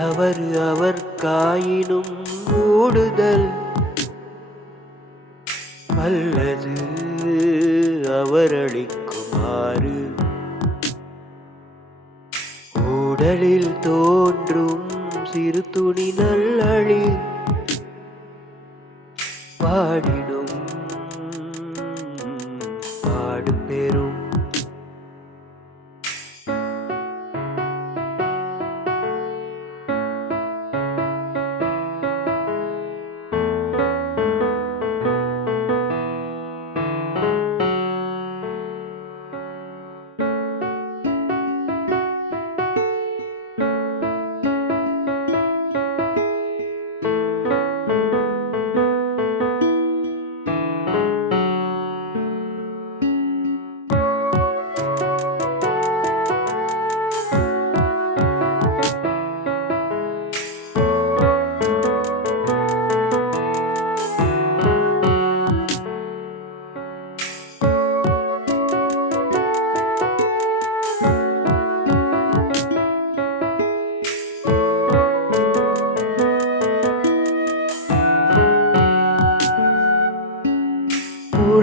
தவறு அவர் காயினும் ஓடுதல் அல்லது அவரளிக்குமாறு உடலில் தோன்றும் சிறு துணி நல்லழி பாடிடும்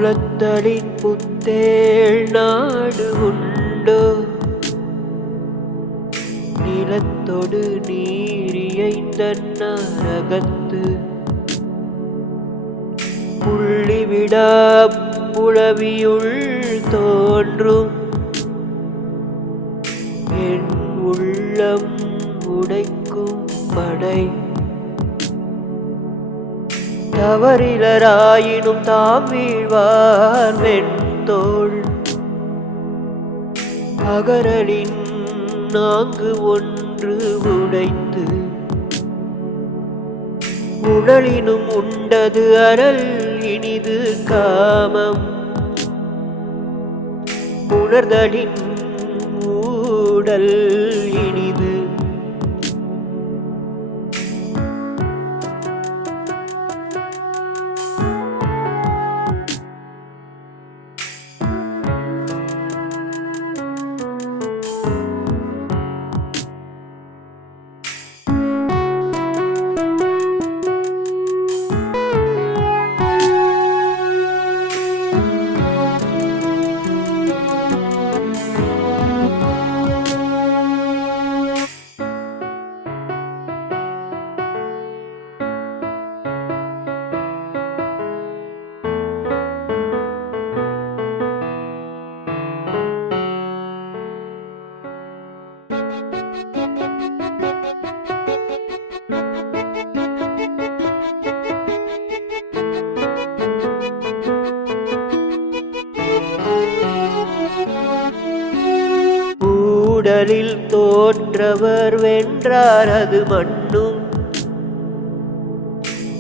குளத்தலின் புத்தேள் நாடு உண்டோ? நிலத்தொடு நீரியைந்த நரகத்து புள்ளிவிடா புலவியுள் தோன்றும். என் உள்ளம் உடைக்கும் படை. தவறிலராயினும் தாம் வீழ்வார் வெண்தோள். அகரலின் நான்கு ஒன்று உடைத்து உடலினும் உண்டது அறல் இனிது காமம். உணர்தலின் ஊடல் உடலில் தோற்றவர் வென்றார் அது மண்ணும்.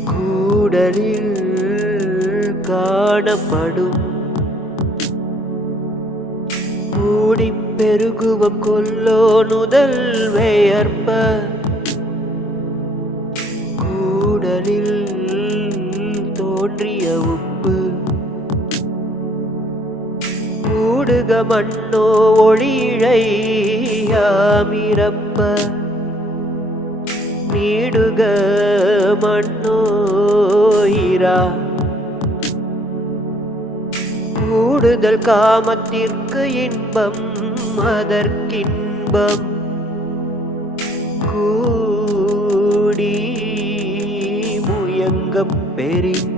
கூடலில் காணப்படும். கூடிப் பெருகுவம் கொல்லோ நுதல் வேயற்ப கூடலில் தோன்றியவும் ஊடுக மண்ணோ ஒளிழையாமிரப்ப நீடுக மண்ணோ இரா கூடுதல் காமத்திற்கு இன்பம் அதற்கின்பம் கூடி முயங்கப் பெரிய